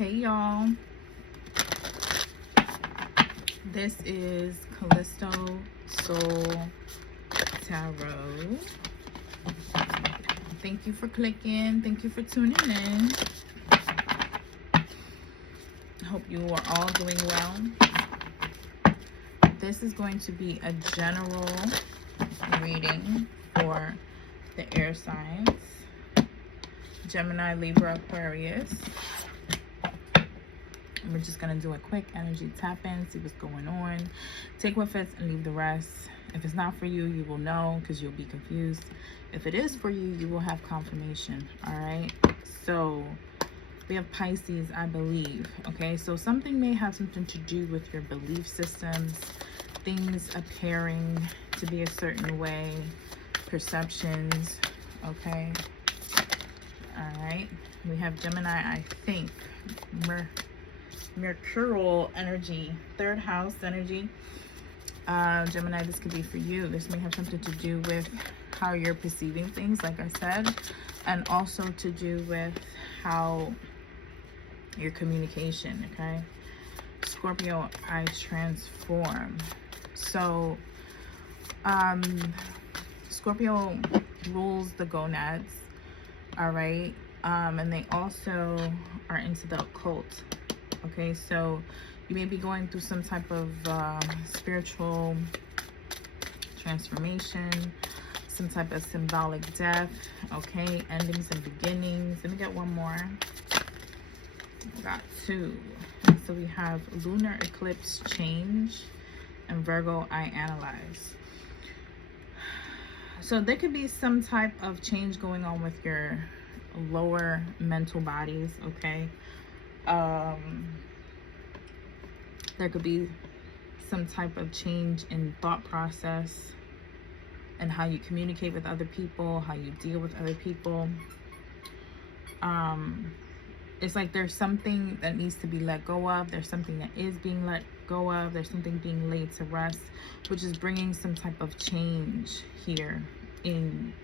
Hey y'all, this is Callisto Soul Tarot. Thank you for clicking. Thank you for tuning in. I hope you are all doing well. This is going to be a general reading for the air signs: Gemini, Libra, Aquarius. We're just going to do a quick energy tap in, see what's going on. Take what fits and leave the rest. If it's not for you, you will know because you'll be confused. If it is for you, you will have confirmation. All right. So we have Pisces, I believe. Okay. So something may have something to do with your belief systems, things appearing to be a certain way, perceptions. Okay. All right. We have Gemini, I think. Mercurial energy, third house energy. Gemini, this could be for you. This may have something to do with how you're perceiving things, like I said, and also to do with how your communication. Okay. Scorpio, I transform. So Scorpio rules the gonads. All right. And they also are into the occult. Okay, so you may be going through some type of spiritual transformation, some type of symbolic death. Okay, endings and beginnings. Let me get one more. We got two. So we have lunar eclipse change and Virgo, I analyze. So there could be some type of change going on with your lower mental bodies. Okay. There could be some type of change in thought process and how you communicate with other people, how you deal with other people. It's like there's something that needs to be let go of. There's something that is being let go of. There's something being laid to rest, which is bringing some type of change here in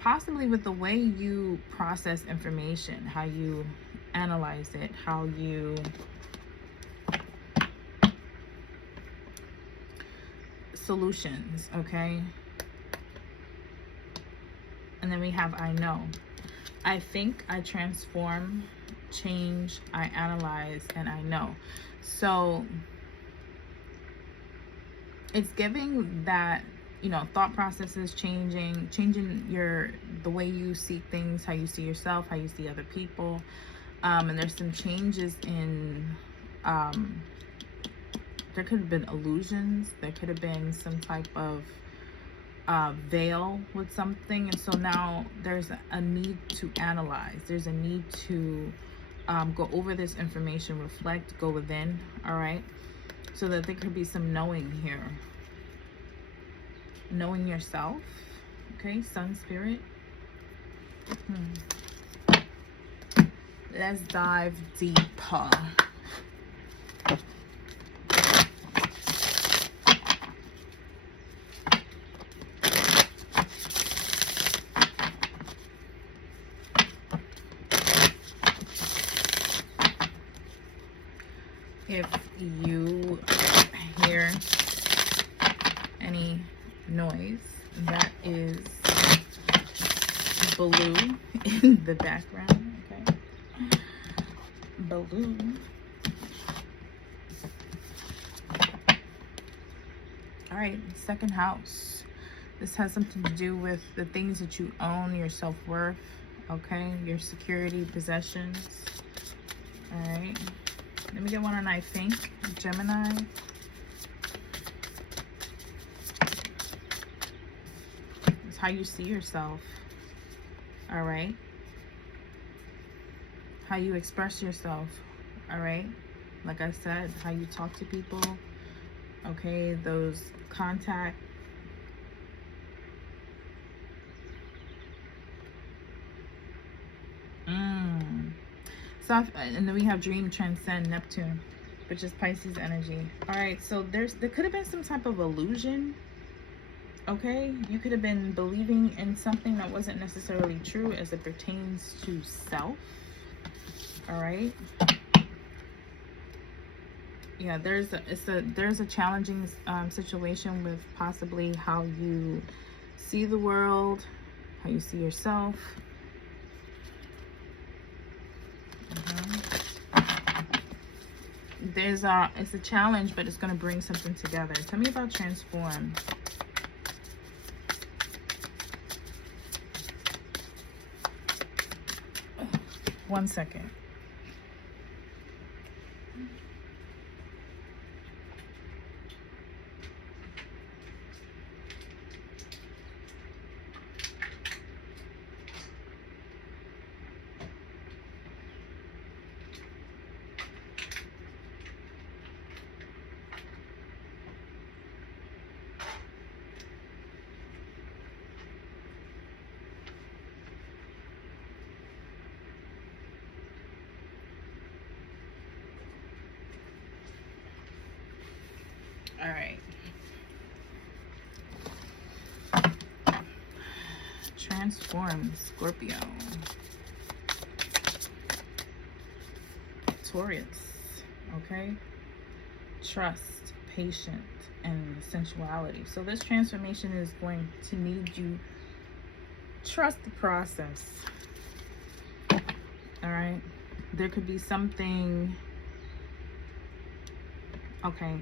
possibly with the way you process information, how you analyze it, how you solutions. Okay. And then we have I know. I think, I transform, change, I analyze, and I know. So it's giving that, you know, thought processes changing the way you see things, how you see yourself, how you see other people. And there's some changes in, there could have been illusions. There could have been some type of veil with something. And so now there's a need to analyze. There's a need to go over this information, reflect, go within. All right. So that there could be some knowing here. Knowing yourself. Okay. Sun spirit. Let's dive deeper. If you hear any noise, that is blue in the background. Okay. Balloon. All right, second house. This has something to do with the things that you own, your self-worth, okay, your security, possessions. All right. Let me get one on I think. Gemini. It's how you see yourself. All right. How you express yourself. All right. Like I said, how you talk to people. Okay. Those contact. And then we have dream, transcend, Neptune, which is Pisces energy. All right, so there could have been some type of illusion. Okay, you could have been believing in something that wasn't necessarily true as it pertains to self. All right, Yeah, there's a challenging situation with possibly how you see the world, how you see yourself. It's a challenge, but it's going to bring something together. Tell me about transform. One second. All right. Transform, Scorpio. Taurus, okay? Trust, patience, and sensuality. So this transformation is going to need you trust the process. All right? There could be something, okay,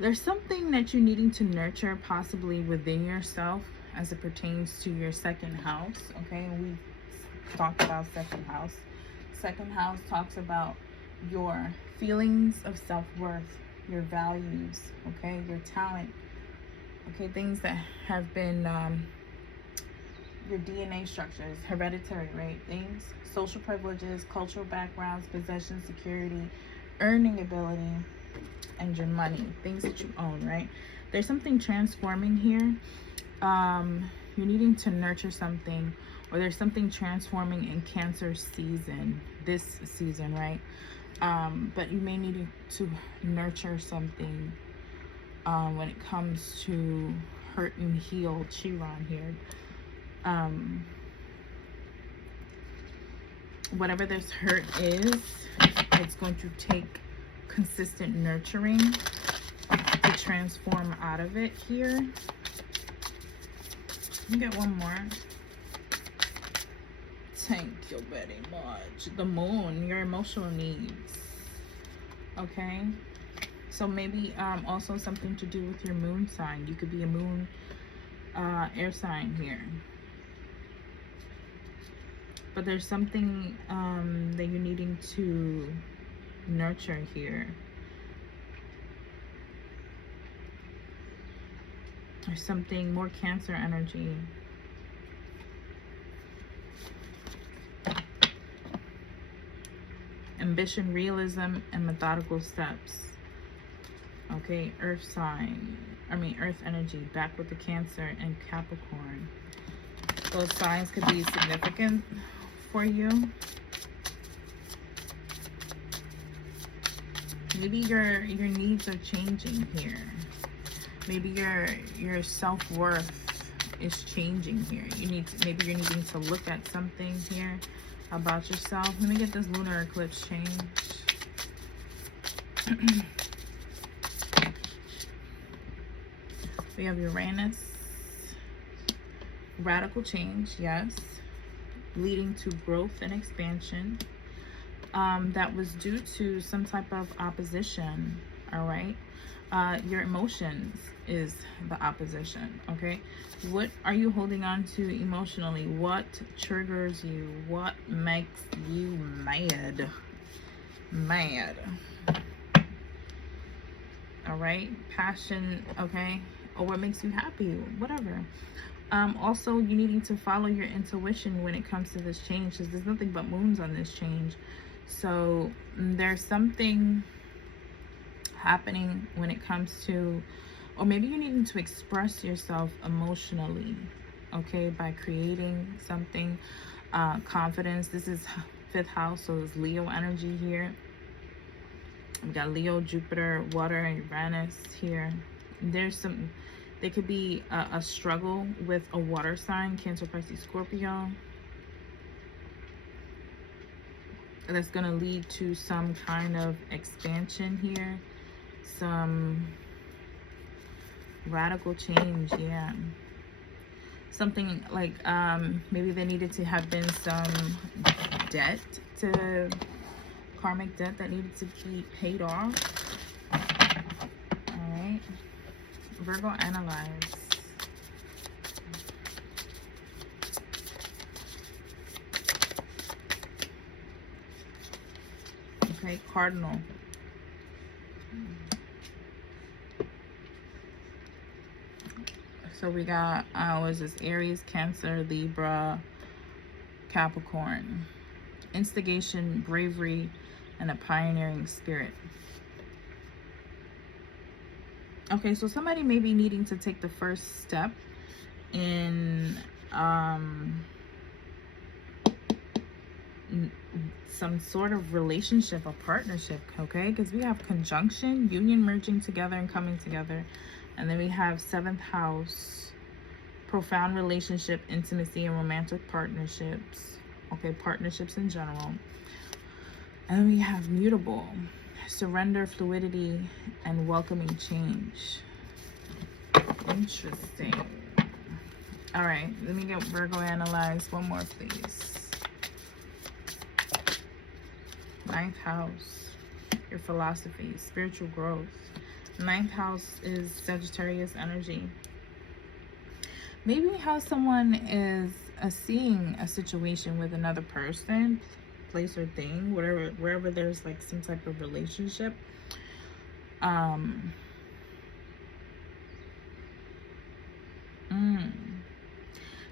there's something that you're needing to nurture possibly within yourself as it pertains to your second house, okay? And we talked about second house. Second house talks about your feelings of self-worth, your values, okay, your talent, okay, things that have been your DNA structures, hereditary, right? Things, social privileges, cultural backgrounds, possession, security, earning ability, and your money, things that you own, right? There's something transforming here. You're needing to nurture something, or there's something transforming in Cancer season, this season, right? But you may need to nurture something when it comes to hurt and heal Chiron here. Whatever this hurt is, it's going to take consistent nurturing to transform out of it here. Let me get one more. Thank you very much. The moon, your emotional needs. Okay. So maybe also something to do with your moon sign. You could be a moon air sign here. But there's something that you're needing to nurture here. There's something more Cancer energy. Ambition, realism, and methodical steps. Okay, earth sign. Earth energy. Back with the Cancer and Capricorn. Those signs could be significant for you. Maybe your needs are changing here. Maybe your self-worth is changing here. Maybe you're needing to look at something here about yourself. Let me get this lunar eclipse change. We have Uranus. Radical change, yes. Leading to growth and expansion. That was due to some type of opposition, all right? Your emotions is the opposition, okay? What are you holding on to emotionally? What triggers you? What makes you mad? All right? Passion, okay? Or what makes you happy? Whatever. Also, you needing to follow your intuition when it comes to this change, because there's nothing but moons on this change. So there's something happening when it comes to, or maybe you're needing to express yourself emotionally, okay, by creating something. Confidence. This is 5th house, so it's Leo energy here. We got Leo, Jupiter, water, and Uranus here. There could be a struggle with a water sign, Cancer, Pisces, Scorpio. That's going to lead to some kind of expansion here. some radical change. Yeah, something like maybe there needed to have been some debt, to karmic debt that needed to be paid off. All right, Virgo, analyze. Okay, Cardinal. So we got, what is this? Aries, Cancer, Libra, Capricorn. Instigation, bravery, and a pioneering spirit. Okay, so somebody may be needing to take the first step in some sort of relationship or partnership, okay? Because we have conjunction, union, merging together and coming together. And then we have 7th house, profound relationship, intimacy, and romantic partnerships. Okay, partnerships in general. And then we have mutable, surrender, fluidity, and welcoming change. Interesting. All right, let me get Virgo analyzed. One more, please. 9th house, your philosophy, spiritual growth. 9th house is Sagittarius energy. Maybe how someone is seeing a situation with another person, place or thing, whatever, wherever there's like some type of relationship.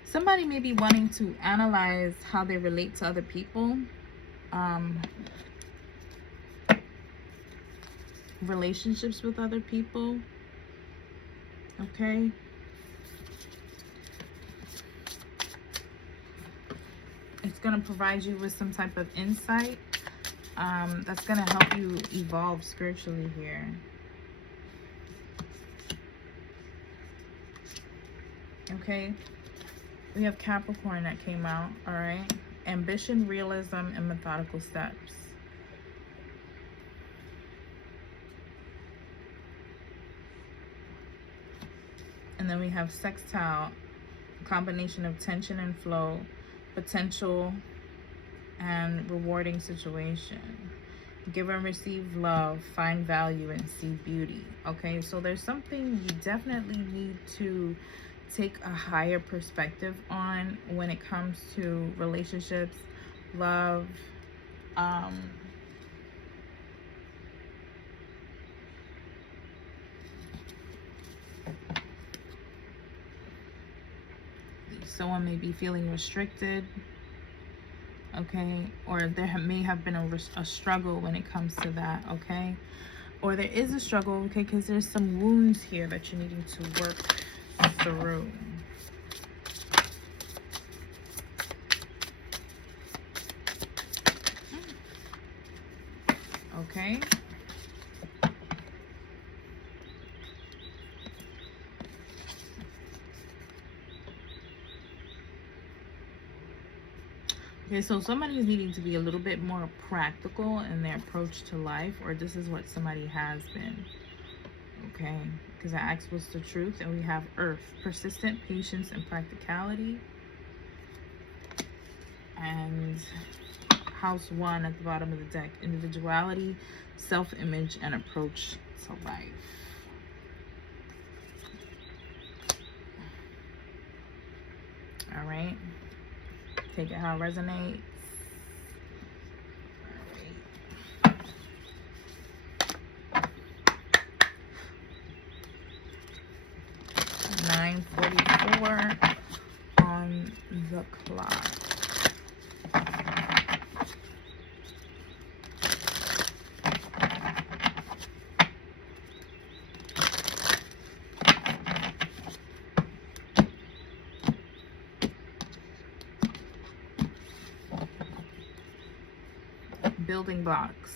Somebody may be wanting to analyze how they relate to other people. Relationships with other people. Okay. It's going to provide you with some type of insight that's going to help you evolve spiritually here. Okay. We have Capricorn that came out. All right. Ambition, realism, and methodical steps. And then we have Sextile, combination of tension and flow, potential and rewarding situation. Give and receive love, find value, and see beauty. Okay, so there's something you definitely need to take a higher perspective on when it comes to relationships, love, someone may be feeling restricted, okay, or there may have been a struggle when it comes to that, okay, or there is a struggle, okay, because there's some wounds here that you're needing to work through. Okay. Okay, so somebody is needing to be a little bit more practical in their approach to life, or this is what somebody has been. Okay, because the axe was the truth, and we have Earth, persistent, patience, and practicality. And House 1 at the bottom of the deck, individuality, self-image, and approach to life. All right. Take it how it resonates. Right. 9:44 on the clock. Building blocks.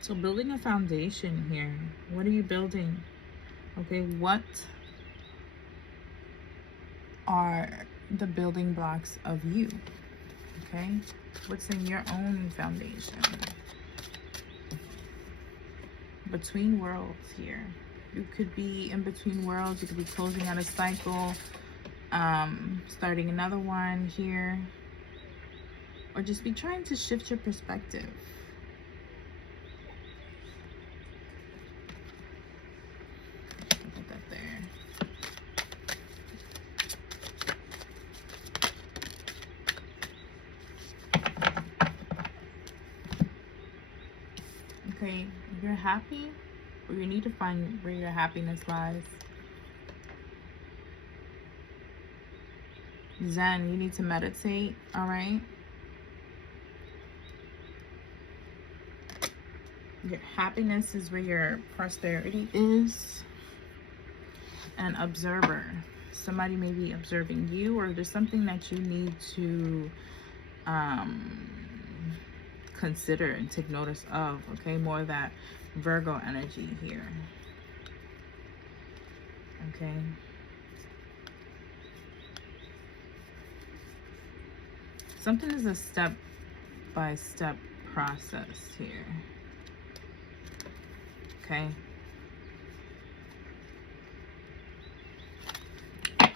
So building a foundation here. What are you building? Okay, what are the building blocks of you? Okay, what's in your own foundation? between worlds here. You could be in between worlds. You could be closing out a cycle, starting another one here, or just be trying to shift your perspective. Put that there. Okay, if you're happy, or you need to find where your happiness lies. Zen, you need to meditate, all right? Your happiness is where your prosperity is. An observer. Somebody may be observing you, or there's something that you need to consider and take notice of, okay? More of that Virgo energy here, okay? Something is a step-by-step process here, okay?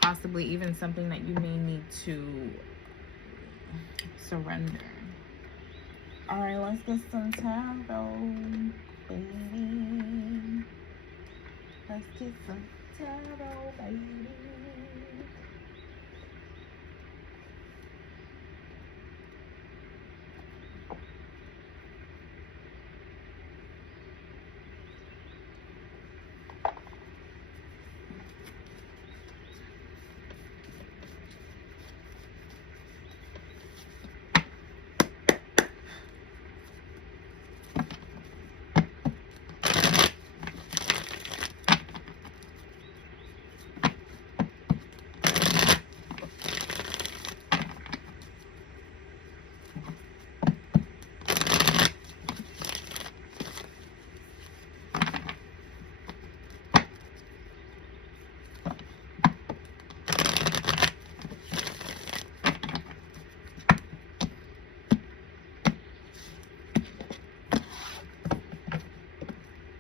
Possibly even something that you may need to surrender. All right, let's get some tarot, baby. Let's get some tarot, baby.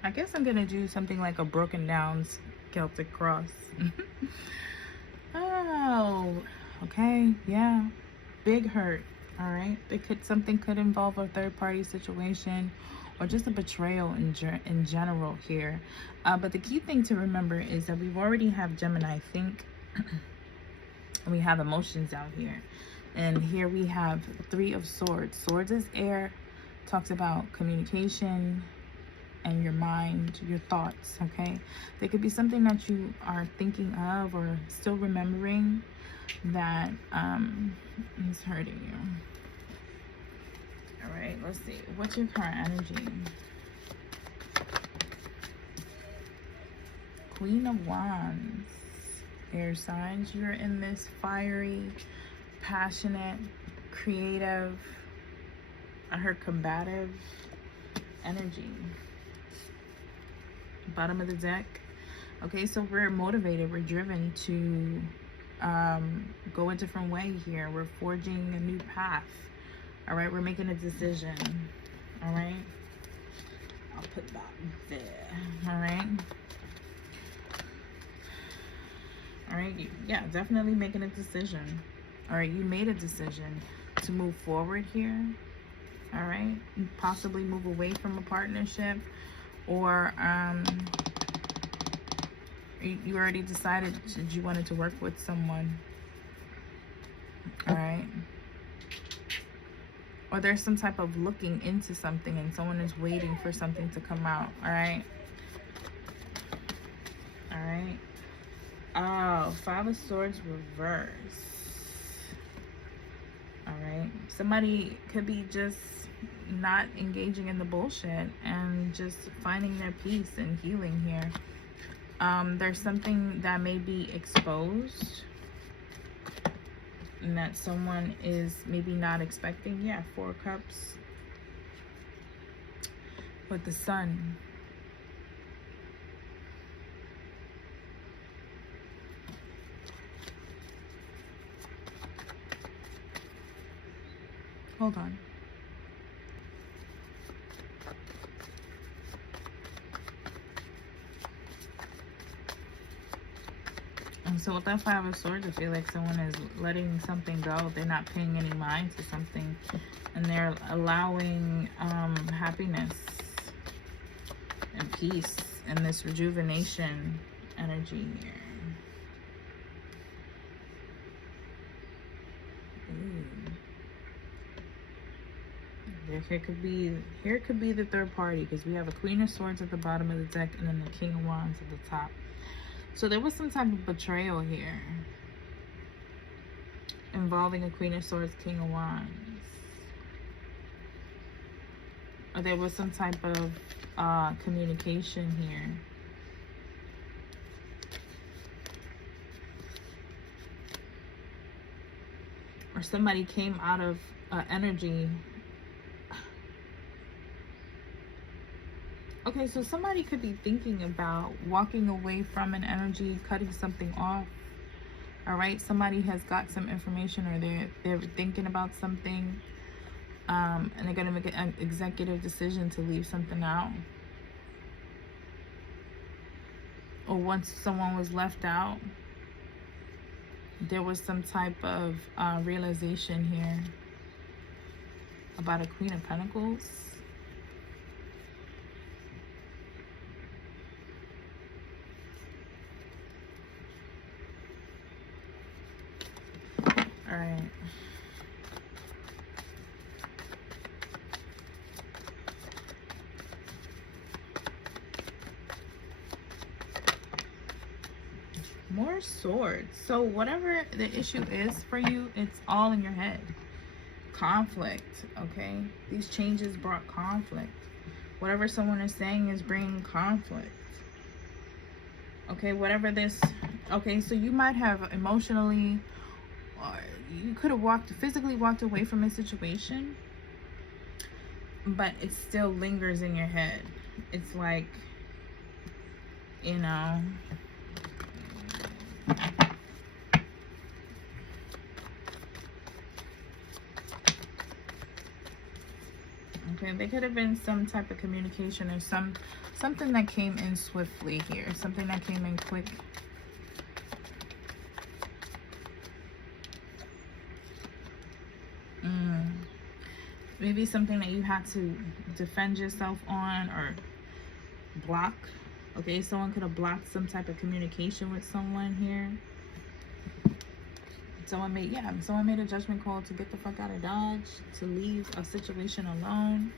I guess I'm gonna do something like a broken down Celtic cross. Oh, okay, yeah, big hurt. All right, something could involve a third-party situation, or just a betrayal in general here. But the key thing to remember is that we've already have Gemini think. We have emotions out here, and here we have Three of Swords. Swords is air, talks about communication and your mind, your thoughts, okay? There could be something that you are thinking of or still remembering that is hurting you. All right, let's see. What's your current energy? Queen of Wands. Air signs, you're in this fiery, passionate, creative, I heard combative energy. Bottom of the deck. Okay, so we're motivated, we're driven to go a different way here. We're forging a new path. All right, we're making a decision. All right, I'll put that there. All right. All right, yeah, definitely making a decision. All right, you made a decision to move forward here. All right, possibly move away from a partnership, or you already decided that you wanted to work with someone. All right, or there's some type of looking into something and someone is waiting for something to come out. All right. All right. Oh, Five of Swords reverse. All right, somebody could be just not engaging in the bullshit and just finding their peace and healing here. There's something that may be exposed and that someone is maybe not expecting. Yeah, Four of Cups with the Sun. Hold on. So with that Five of Swords, I feel like someone is letting something go. They're not paying any mind to something, and they're allowing happiness and peace and this rejuvenation energy here. Here could be the third party, because we have a Queen of Swords at the bottom of the deck and then the King of Wands at the top. So there was some type of betrayal here involving a Queen of Swords, King of Wands. Or there was some type of communication here. Or somebody came out of energy. Okay, so somebody could be thinking about walking away from an energy, cutting something off. All right, somebody has got some information, or they're thinking about something, and they're gonna make an executive decision to leave something out. Or once someone was left out, there was some type of realization here about a Queen of Pentacles. All right. More swords. So whatever the issue is for you, it's all in your head. Conflict, okay? These changes brought conflict. Whatever someone is saying is bringing conflict. Okay, whatever this... Okay, so you might have emotionally, or you could have physically walked away from a situation, but it still lingers in your head. It's like, you know... Okay, there could have been some type of communication, or something that came in swiftly here, something that came in quick. Maybe something that you had to defend yourself on or block. Okay, someone could have blocked some type of communication with someone here. Someone made a judgment call to get the fuck out of Dodge, to leave a situation alone.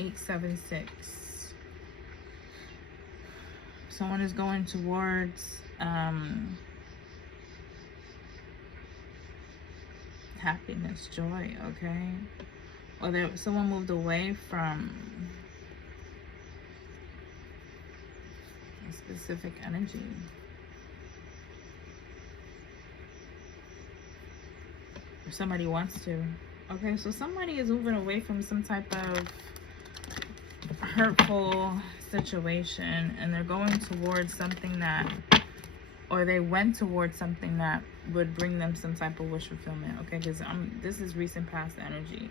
$876. Someone is going towards happiness, joy, okay? Or someone moved away from a specific energy. Or somebody wants to. Okay, so somebody is moving away from some type of hurtful situation, and they're going towards something that, or they went towards something that would bring them some type of wish fulfillment. Okay, because this is recent past energy.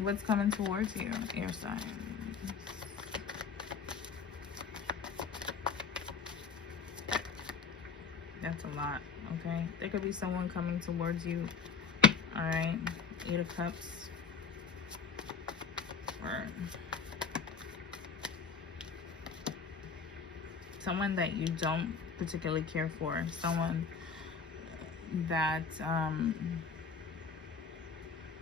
What's coming towards you, air signs? That's a lot, okay? There could be someone coming towards you, all right? 8 of Cups. Or someone that you don't particularly care for. Someone that,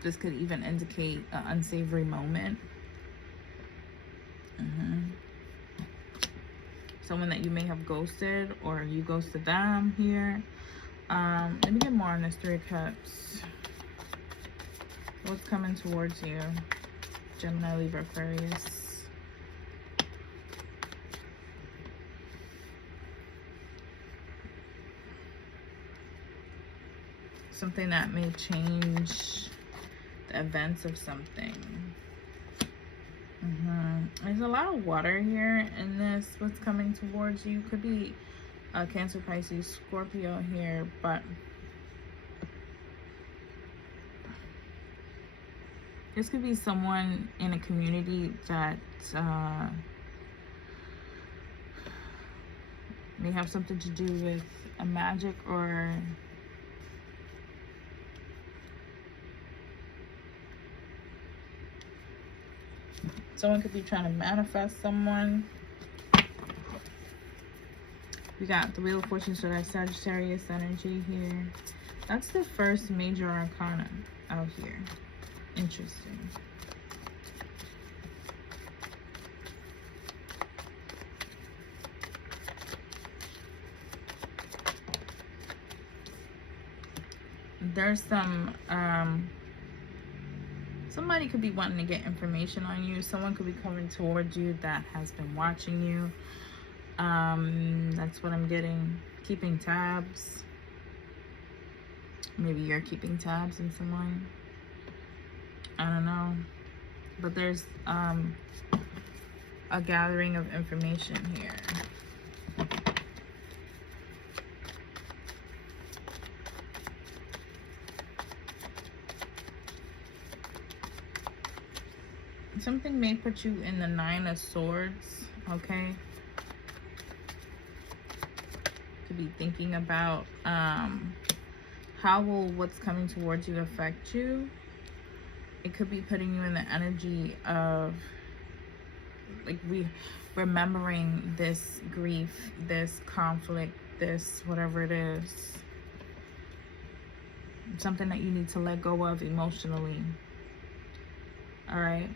this could even indicate an unsavory moment. Someone that you may have ghosted, or you ghosted them here. Let me get more on this 3 of Cups. What's coming towards you? Gemini, Libra, Aquarius. Something that may change the events of something. There's a lot of water here in this. What's coming towards you could be Cancer, Pisces, Scorpio here, but this could be someone in a community that may have something to do with a magic or someone could be trying to manifest someone. We got the Wheel of Fortune, so that's Sagittarius energy here. That's the first major arcana out here. Interesting. There's some somebody could be wanting to get information on you. Someone could be coming towards you that has been watching you. That's what I'm getting. Keeping tabs. Maybe you're keeping tabs on someone. I don't know. But there's a gathering of information here. Something may put you in the 9 of Swords, okay? To be thinking about how will what's coming towards you affect you. It could be putting you in the energy of like remembering this grief, this conflict, this whatever it is. Something that you need to let go of emotionally. All right?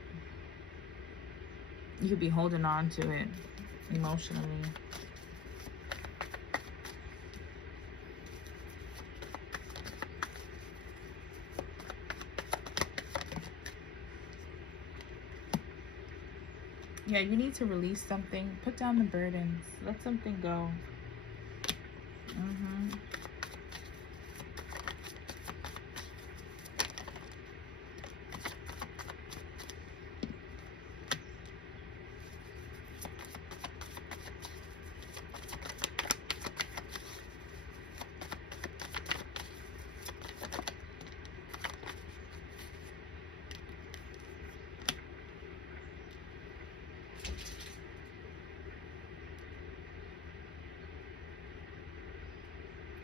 You could be holding on to it emotionally. Yeah, you need to release something. Put down the burdens. Let something go.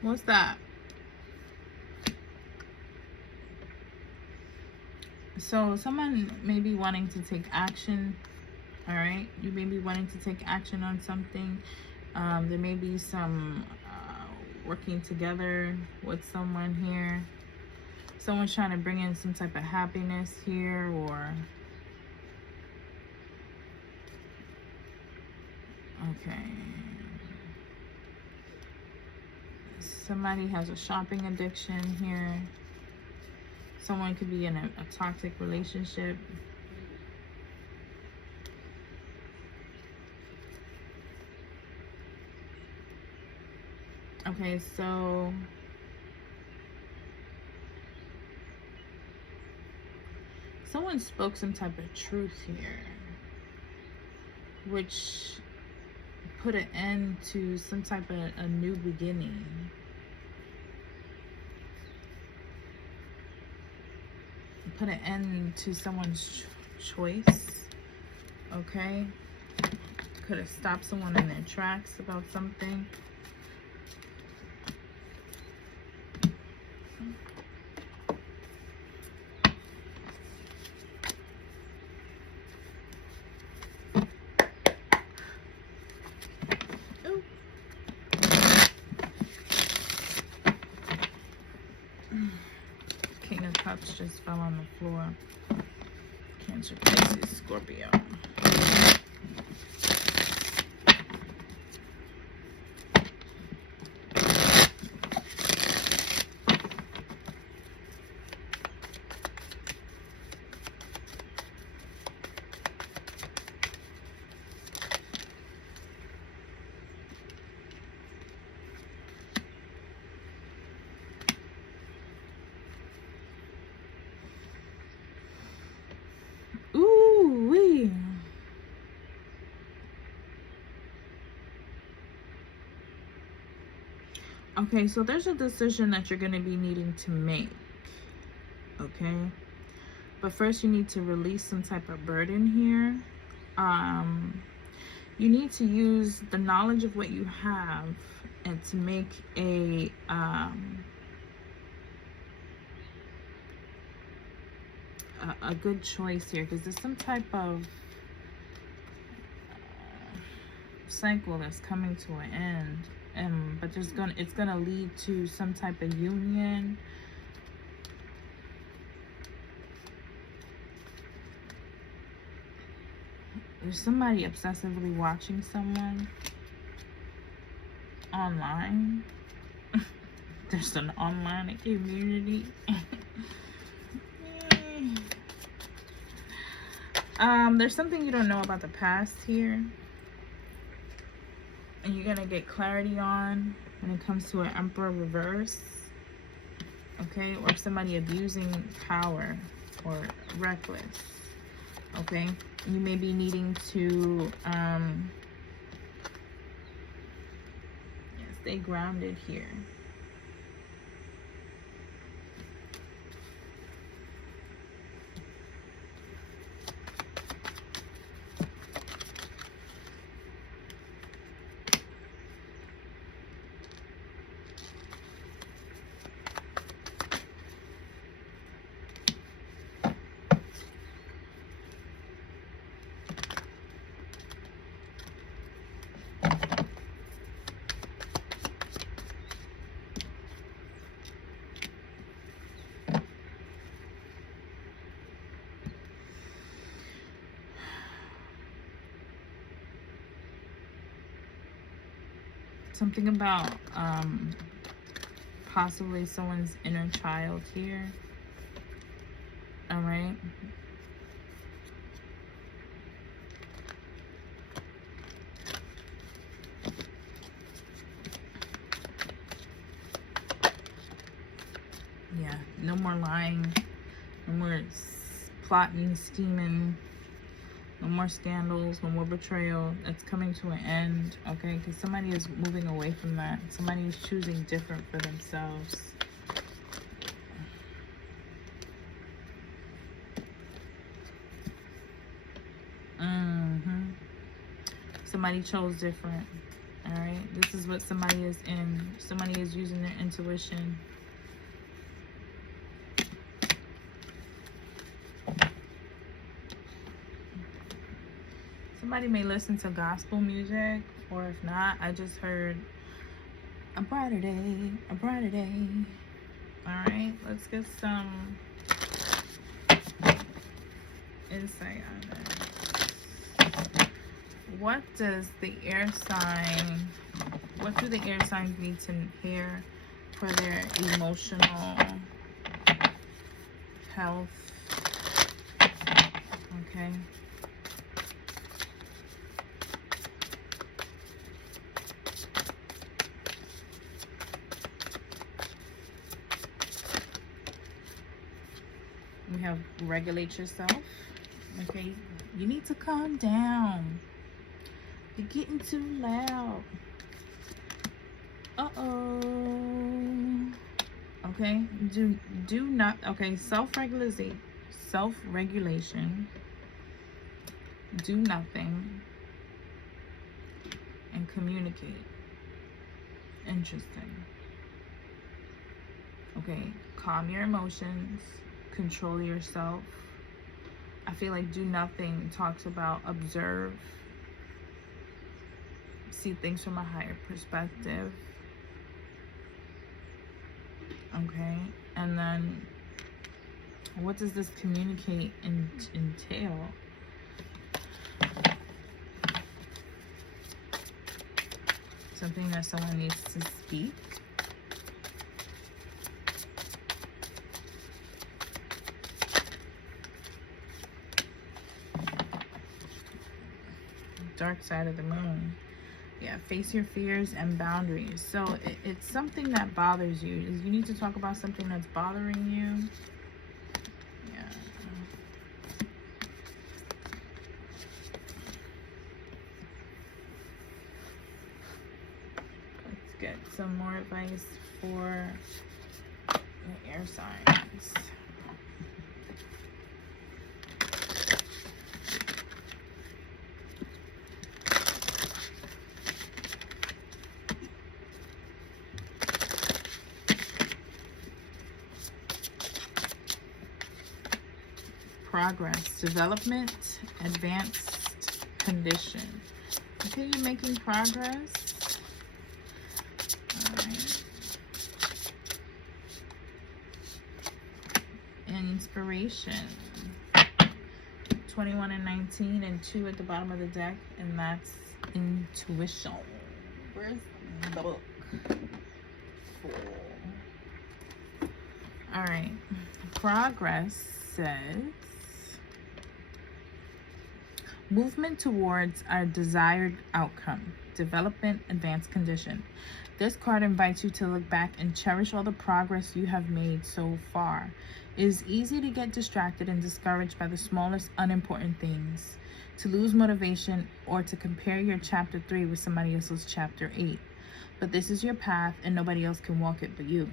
What's that? So someone may be wanting to take action. All right, you may be wanting to take action on something. There may be some working together with someone here. Someone's trying to bring in some type of happiness here, or okay, somebody has a shopping addiction here. Someone could be in a toxic relationship. Okay, so someone spoke some type of truth here, which put an end to some type of a new beginning. Put an end to someone's choice, okay? Could have stopped someone in their tracks about something. King of Cups just fell on the floor. Cancer, Pisces, Scorpio. Ooh-wee. Okay, so there's a decision that you're going to be needing to make. Okay, but first you need to release some type of burden here. You need to use the knowledge of what you have and to make a good choice here, because there's some type of cycle that's coming to an end, but it's gonna lead to some type of union. There's somebody obsessively watching someone online. There's an online community. There's something you don't know about the past here, and you're gonna get clarity on when it comes to an Emperor reverse. Okay, or somebody abusing power or reckless. Okay, you may be needing to stay grounded here. Something about possibly someone's inner child here. All right. Yeah, no more lying, no more plotting, scheming, no more scandals, no more betrayal. That's coming to an end, okay? Because somebody is moving away from that. Somebody is choosing different for themselves. Somebody chose different, all right? This is what somebody is in. Somebody is using their intuition. Somebody may listen to gospel music, or if not, I just heard a brighter day, a brighter day. All right, let's get some insight on this. What does the air sign, what do the air signs need to hear for their emotional health? Okay. We have regulate yourself. Okay, you need to calm down. You're getting too loud. Uh-oh. Okay, do not, okay, self-regulation, do nothing, and communicate. Interesting. Okay, calm your emotions, control yourself. I feel like do nothing talks about observe, see things from a higher perspective. Okay, and then what does this communicate and entail? Something that someone needs to speak. Dark side of the moon. Yeah, face your fears and boundaries. So it's something that bothers you. You need to talk about something that's bothering you. Yeah. Let's get some more advice for the air signs. Progress, development, advanced condition. Okay, you're making progress. All right. Inspiration. 21 and 19 and 2 at the bottom of the deck, and that's intuition. Where's the book? 4. All right. Progress says movement towards our desired outcome, development, advanced condition. This card invites you to look back and cherish all the progress you have made so far. It is easy to get distracted and discouraged by the smallest unimportant things, to lose motivation, or to compare your chapter 3 with somebody else's chapter 8. But this is your path and nobody else can walk it but you.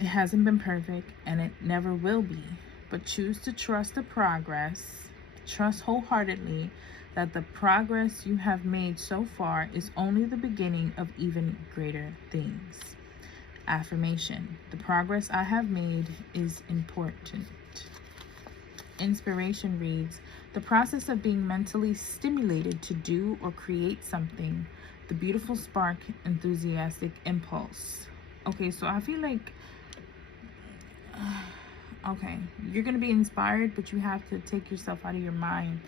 It hasn't been perfect and it never will be, but choose to trust the progress. Trust wholeheartedly that the progress you have made so far is only the beginning of even greater things. Affirmation. The progress I have made is important. Inspiration reads, the process of being mentally stimulated to do or create something, the beautiful spark, enthusiastic impulse. Okay, so I feel like okay, you're going to be inspired, but you have to take yourself out of your mind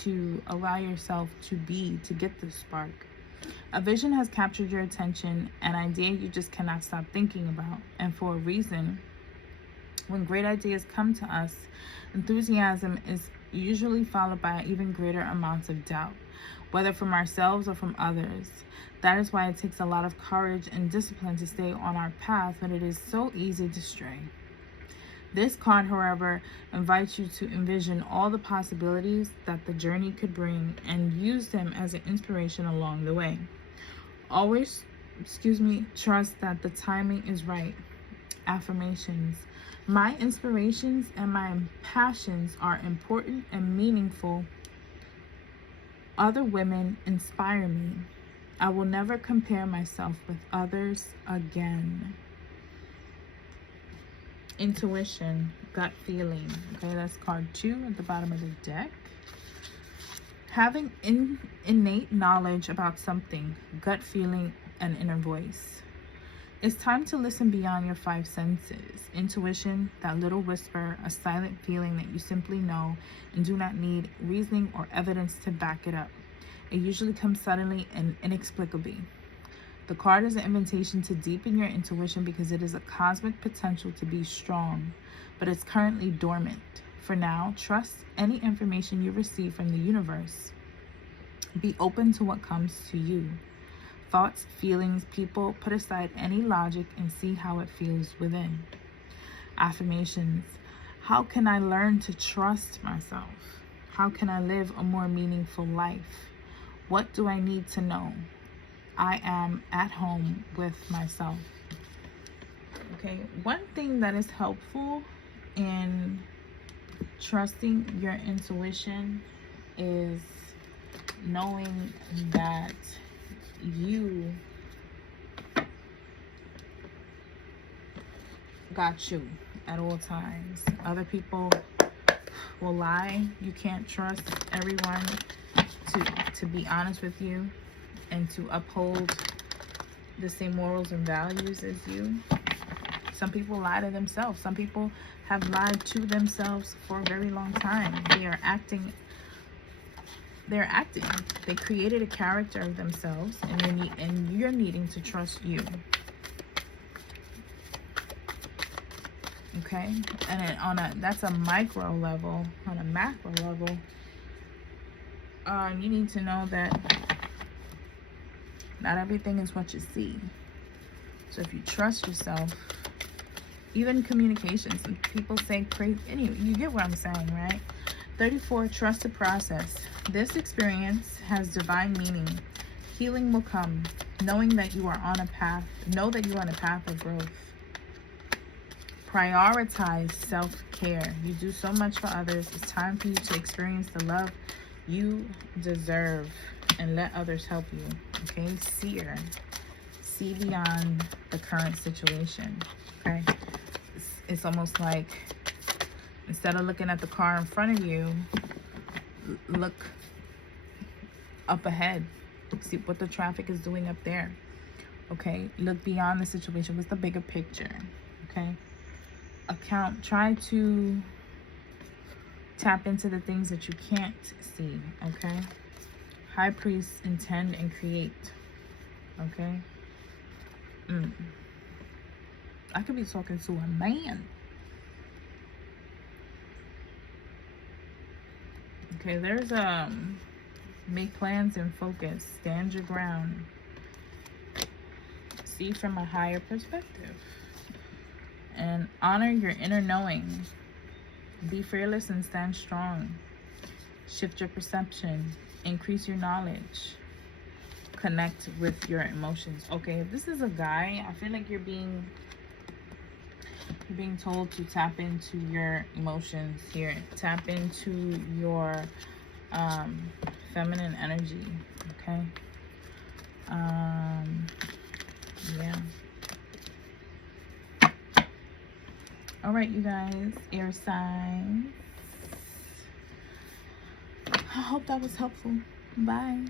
to allow yourself to get the spark. A vision has captured your attention, an idea you just cannot stop thinking about, and for a reason. When great ideas come to us, enthusiasm is usually followed by even greater amounts of doubt, whether from ourselves or from others. That is why it takes a lot of courage and discipline to stay on our path when it is so easy to stray. This card, however, invites you to envision all the possibilities that the journey could bring and use them as an inspiration along the way. Always, trust that the timing is right. Affirmations. My inspirations and my passions are important and meaningful. Other women inspire me. I will never compare myself with others again. Intuition, gut feeling. Okay, that's card 2 at the bottom of the deck. Having innate knowledge about something, gut feeling, and inner voice. It's time to listen beyond your 5 senses. Intuition, that little whisper, a silent feeling that you simply know and do not need reasoning or evidence to back it up. It usually comes suddenly and inexplicably. The card is an invitation to deepen your intuition because it is a cosmic potential to be strong, but it's currently dormant. For now, trust any information you receive from the universe. Be open to what comes to you. Thoughts, feelings, people, put aside any logic and see how it feels within. Affirmations. How can I learn to trust myself? How can I live a more meaningful life? What do I need to know? I am at home with myself. Okay, one thing that is helpful in trusting your intuition is knowing that you got you at all times. Other people will lie. You can't trust everyone to be honest with you and to uphold the same morals and values as you. Some people lie to themselves. Some people have lied to themselves for a very long time. They are acting. They created a character of themselves, and you're needing to trust you. Okay, and that's a micro level. On a macro level, you need to know that not everything is what you see. So if you trust yourself, even communications, and people say crazy, anyway, you get what I'm saying, right? 34, trust the process. This experience has divine meaning. Healing will come. knowing that you are on a path. Know that you're on a path of growth. Prioritize self-care. You do so much for others. It's time for you to experience the love you deserve and let others help you. Okay, seer. See beyond the current situation. Okay, it's almost like instead of looking at the car in front of you, look up ahead. See what the traffic is doing up there. Okay, look beyond the situation. What's the bigger picture? Okay, try to tap into the things that you can't see. Okay, High Priest, intend and create. Okay, I could be talking to a man. Okay, there's make plans and focus. Stand your ground. See from a higher perspective. And honor your inner knowing. Be fearless and stand strong. Shift your perception. Increase your knowledge. Connect with your emotions. Okay, if this is a guy, I feel like you're being told to tap into your emotions here. Tap into your feminine energy. Okay. Yeah. All right, you guys, air signs. I hope that was helpful. Bye.